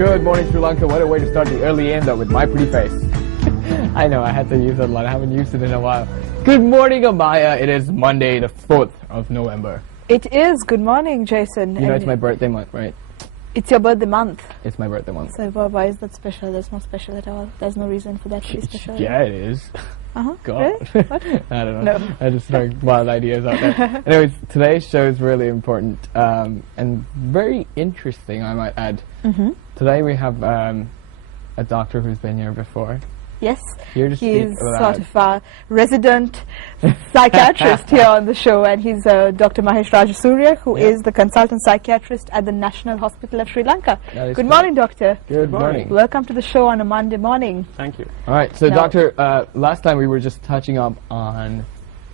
Good morning, Sri Lanka. What a way to start the early end, though, with my pretty face. I know, I had to use that line. I haven't used it in a while. Good morning, Amaya. It is Monday, the 4th of November. It is. Good morning, Jason. You know, it's my birthday month, right? It's your birthday month. It's my birthday month. So why is that special? There's not special at all. There's no reason for that to be special. Yeah, it is. Uh-huh. God. Really? What? I don't know. No. I just throw wild ideas out there. Anyways, today's show is really important and very interesting, I might add. Mm-hmm. Today we have a doctor who's been here before. Yes. Here to speak He's about sort of a resident psychiatrist here on the show, and he's Dr. Mahesh Rajasurya, who is the consultant psychiatrist at the National Hospital of Sri Lanka. Good morning, doctor. Good morning. Welcome to the show on a Monday morning. Thank you. All right, so Now- doctor, last time we were just touching up on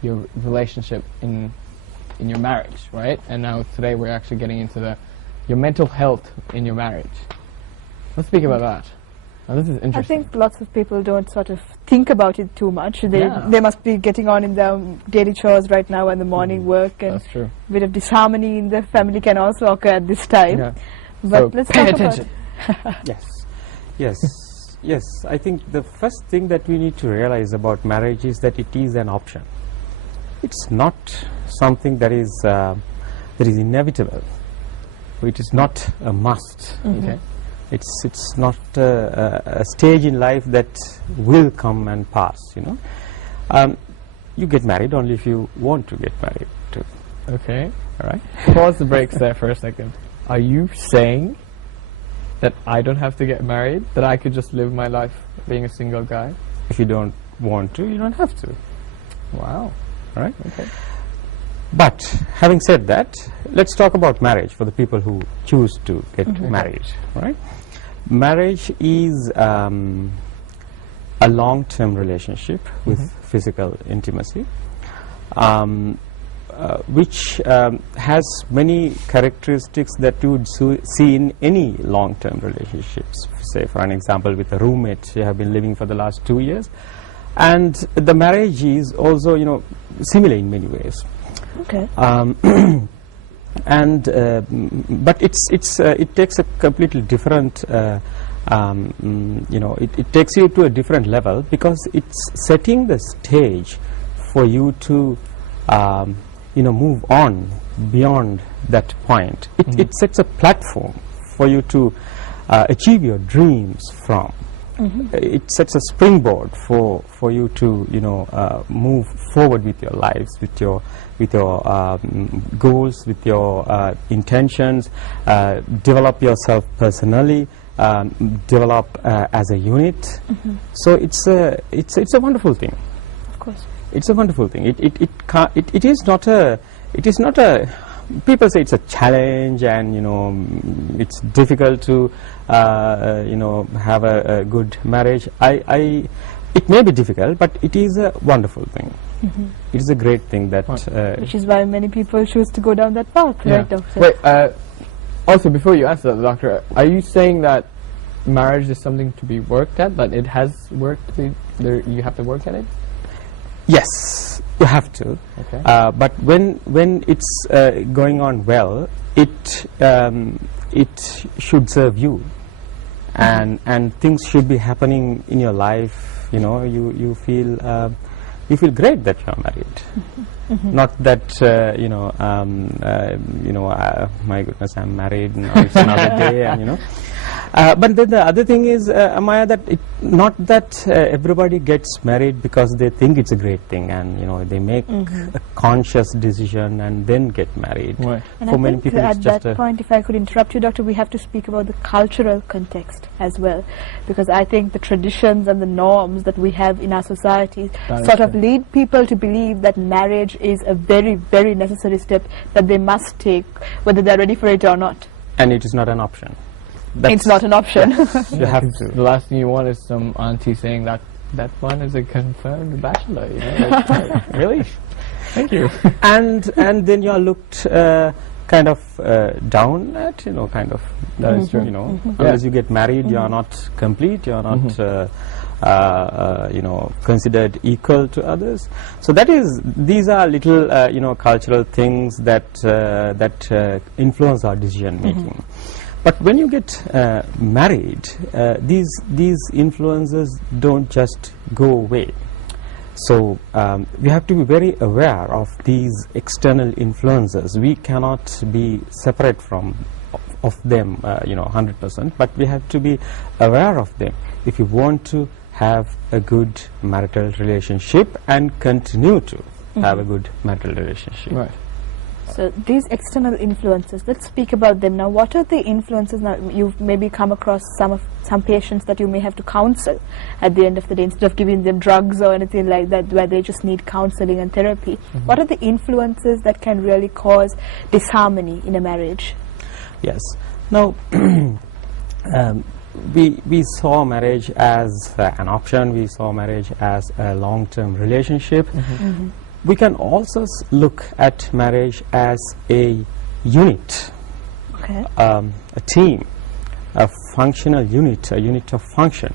your relationship in your marriage, right? And now today we're actually getting into your mental health in your marriage. Let's speak about that. Now, this is interesting. I think lots of people don't sort of think about it too much. Yeah. They must be getting on in their daily chores right now and the morning work, and That's true. a bit of disharmony in the family can also occur at this time. Yeah. But So let's pay talk attention. Yes. I think the first thing that we need to realize about marriage is that it is an option. It's not something that is inevitable. It is not a must. Okay. It's not a stage in life that will come and pass. You get married only if you want to get married too. Okay. All right. Pause the brakes there for a second. Are you saying that I don't have to get married? That I could just live my life being a single guy? If you don't want to, you don't have to. Wow. All right. Okay. But having said that, let's talk about marriage for the people who choose to get married. Right? Marriage is a long-term relationship with physical intimacy, which has many characteristics that you would see in any long-term relationships. Say, for an example, with a roommate you have been living for the last 2 years, and the marriage is also, similar in many ways. Okay. But it takes a completely different, it takes you to a different level, because it's setting the stage for you to, move on beyond that point. It sets a platform for you to achieve your dreams from. It sets a springboard for you to move forward with your lives, with your goals, with your intentions, develop yourself personally, develop as a unit. So it's a wonderful thing. Of course. It's a wonderful thing. It is not a people say it's a challenge, and it's difficult to have a good marriage. It may be difficult, but it is a wonderful thing. It is a great thing that Which is why many people choose to go down that path, right, doctor? Wait, also before you answer that, doctor, are you saying that marriage is something to be worked at, that it has work to be there, you have to work at it? yes, you have to. Okay. But when it's going on well, it should serve you, and things should be happening in your life. You feel great that you are married. Not that my goodness, I'm married, now it's another day, and but then the other thing is, Amaya, that not that everybody gets married because they think it's a great thing, and they make a conscious decision and then get married. Right. And For I many think people, it's at just that point, if I could interrupt you, doctor, we have to speak about the cultural context as well, because I think the traditions and the norms that we have in our society That is sort of true. lead people to believe that marriage is a very, very necessary step that they must take, whether they're ready for it or not. and it is not an option. It's not an option. You have The to. last thing you want is some auntie saying that one is a confirmed bachelor. Like, really? Thank you. and then you are looked kind of down at, kind of. That is true. Unless you get married, you are not complete. You are not. Considered equal to others. So these are little cultural things that influence our decision making. But when you get married, these influences don't just go away. So we have to be very aware of these external influences. We cannot be separate of them, 100%, but we have to be aware of them if you want to have a good marital relationship and continue to have a good marital relationship. Right. So these external influences, let's speak about them now. What are the influences? Now you've maybe come across some patients that you may have to counsel at the end of the day, instead of giving them drugs or anything like that, where they just need counseling and therapy. What are the influences that can really cause disharmony in a marriage? Yes. Now, we saw marriage as an option. We saw marriage as a long-term relationship. We can also look at marriage as a unit, Okay. a team, a functional unit, a unit of function,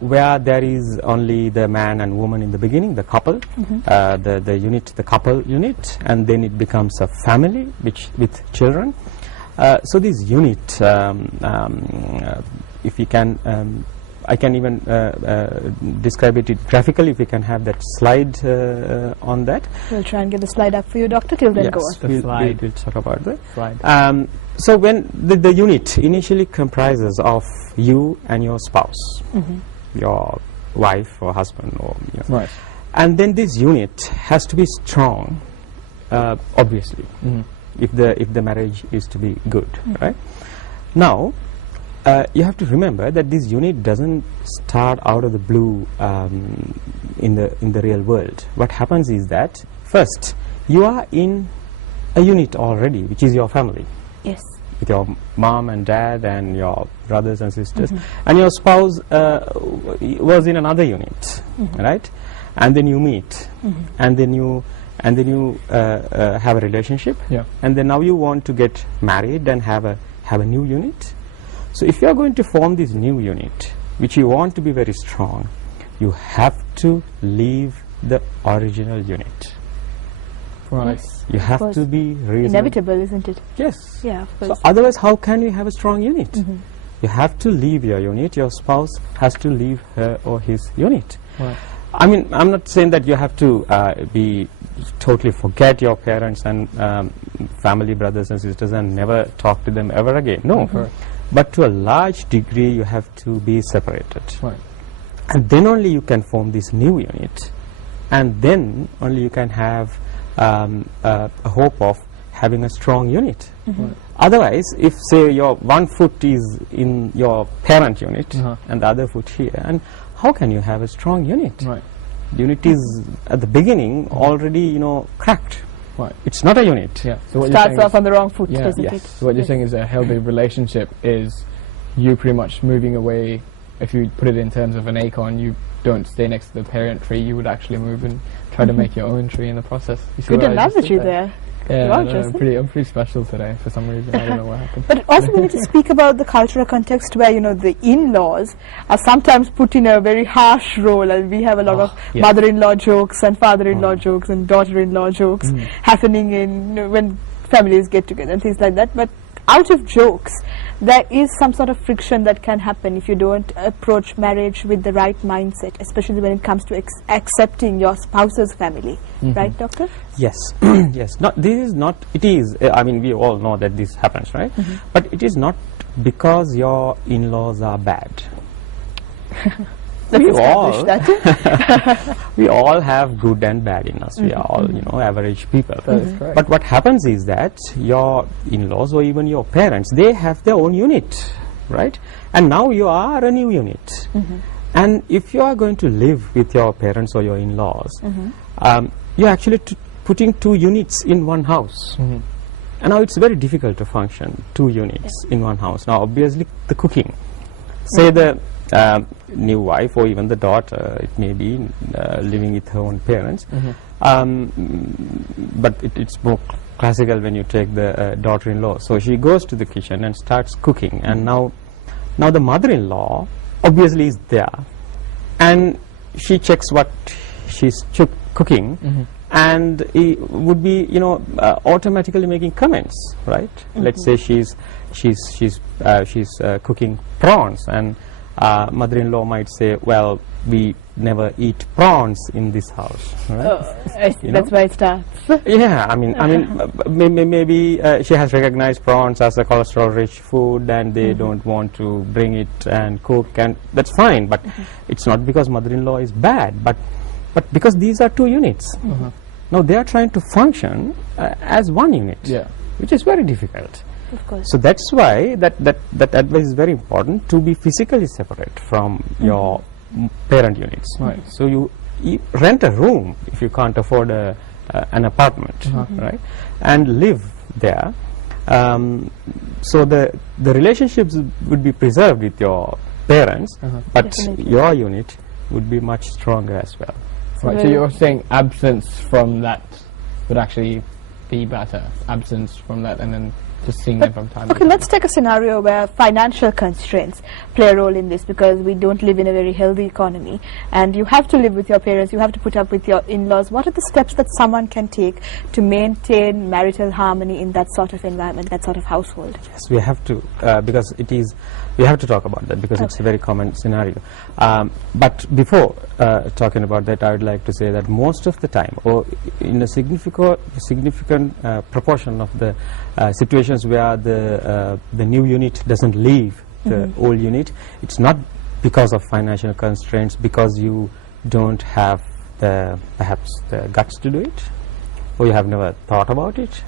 where there is only the man and woman in the beginning, the couple, the unit, the couple unit, and then it becomes a family with children. So this unit, if you can, I can even describe it graphically, if we can have that slide on that. We'll try and get the slide up for you, Doctor, till then go on. The slide. We'll talk about that. Slide. So when the unit initially comprises of you and your spouse, your wife or husband, or Right. and then this unit has to be strong, obviously, if the marriage is to be good, right? Now, you have to remember that this unit doesn't start out of the blue in the real world. What happens is that first you are in a unit already, which is your family, Yes. with your mom and dad and your brothers and sisters, and your spouse was in another unit, right? And then you meet, and then you have a relationship, Yeah. and then now you want to get married and have a new unit. So if you are going to form this new unit, which you want to be very strong, you have to leave the original unit. Right. You have course. to be reasonable. Inevitable, isn't it? Yes. Yeah, of So course. otherwise, how can you have a strong unit? You have to leave your unit. Your spouse has to leave her or his unit. Right. I mean, I'm not saying that you have to totally forget your parents and family, brothers and sisters, and never talk to them ever again. No. Correct. But to a large degree, you have to be separated. Right. And then only you can form this new unit. And then only you can have a hope of having a strong unit. Right. Otherwise, if, say, your one foot is in your parent unit and the other foot here, and how can you have a strong unit? Right. The unit is, at the beginning, already, cracked. Right. It's not a unit. Yeah. So what you're Starts saying off is, on the wrong foot, Yeah. doesn't Yes. it? so what you're saying is a healthy relationship is you pretty much moving away. If you put it in terms of an acorn, you don't stay next to the parent tree. You would actually move and try to make your own tree in the process. You see Good what I just analogy did there. Yeah, Wow, I know, I'm Justin. pretty special today for some reason. I don't know what happened. But also we need to speak about the cultural context where, the in-laws are sometimes put in a very harsh role, and we have a lot of yes. mother-in-law jokes and father-in-law jokes and daughter-in-law jokes happening in when families get together and things like that. But out of jokes, there is some sort of friction that can happen if you don't approach marriage with the right mindset, especially when it comes to accepting your spouse's family. Right, Doctor? Yes, yes. This is not. It is. I mean, we all know that this happens, right? But it is not because your in-laws are bad. Let's We establish all- that. We all have good and bad in us. We are all, average people. That is correct. But what happens is that your in-laws or even your parents, they have their own unit, right? And now you are a new unit. And if you are going to live with your parents or your in-laws, you're actually putting two units in one house. And now it's very difficult to function two units in one house. Now, obviously, the cooking. Say the new wife or even the daughter, it may be living with her own parents. But it's more classical when you take the daughter-in-law. So she goes to the kitchen and starts cooking. And now the mother-in-law obviously is there. And she checks what she's cooking. and he would be, you know, automatically making comments, right? Let's say she's cooking prawns, and mother-in-law might say, well, we never eat prawns in this house, right? Oh, I see. You That's know? why it starts. Yeah, I mean, maybe she has recognized prawns as a cholesterol-rich food, and they don't want to bring it and cook, and that's fine. But it's not because mother-in-law is bad, but because these are two units. Now they are trying to function as one unit, Yeah. which is very difficult. Of course. So that's why that advice is very important, to be physically separate from your parent units. Right. So you rent a room if you can't afford an apartment, right, and live there. So the relationships would be preserved with your parents, but Definitely. your unit would be much stronger as well. Right. So very- you're saying absence from that would actually be better. Absence from that, and then just seeing them from time to Okay, time. let's take a scenario where financial constraints play a role in this, because we don't live in a very healthy economy, and you have to live with your parents, you have to put up with your in-laws. What are the steps that someone can take to maintain marital harmony in that sort of environment, that sort of household? Yes, we have to, because we have to talk about that, because it's a very common scenario. But before talking about that, I would like to say that most of the time, or in a significant proportion of the situations where the new unit doesn't leave the old unit, it's not because of financial constraints, because you don't have perhaps the guts to do it, or you have never thought about it,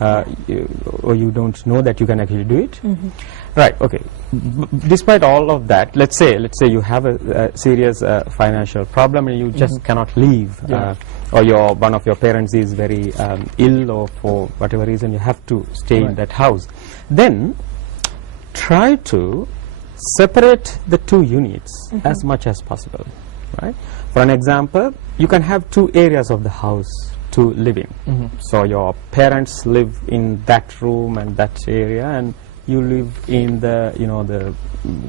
or you don't know that you can actually do it. Right, okay. Despite all of that, let's say you have a serious financial problem and you just cannot leave, or one of your parents is very ill, or for whatever reason you have to stay in that house. Then try to separate the two units as much as possible, right? For an example, you can have two areas of the house to live in. So your parents live in that room and that area, and you live in the the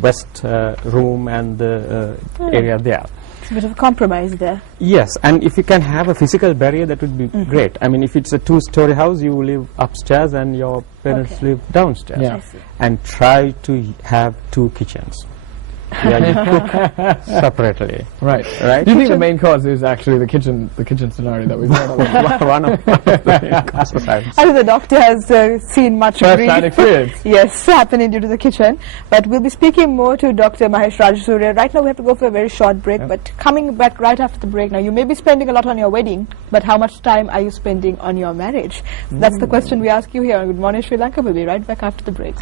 west room and the area there. It's a bit of a compromise there. Yes, and if you can have a physical barrier, that would be great. I mean, if it's a two-story house, you live upstairs and your parents Okay. live downstairs. Yeah. I see. And try to have two kitchens. Yeah, you cook separately. Right. Right. Do you think the main cause is actually the kitchen scenario that we've got? One of the causes, I would say. I know the doctor has seen much First-hand grief. experience. Yes, happening due to the kitchen. But we'll be speaking more to Dr. Mahesh Rajasurya. Right now we have to go for a very short break, but coming back right after the break. Now, you may be spending a lot on your wedding, but how much time are you spending on your marriage? That's the question we ask you here on Good Morning Sri Lanka. We'll be right back after the break.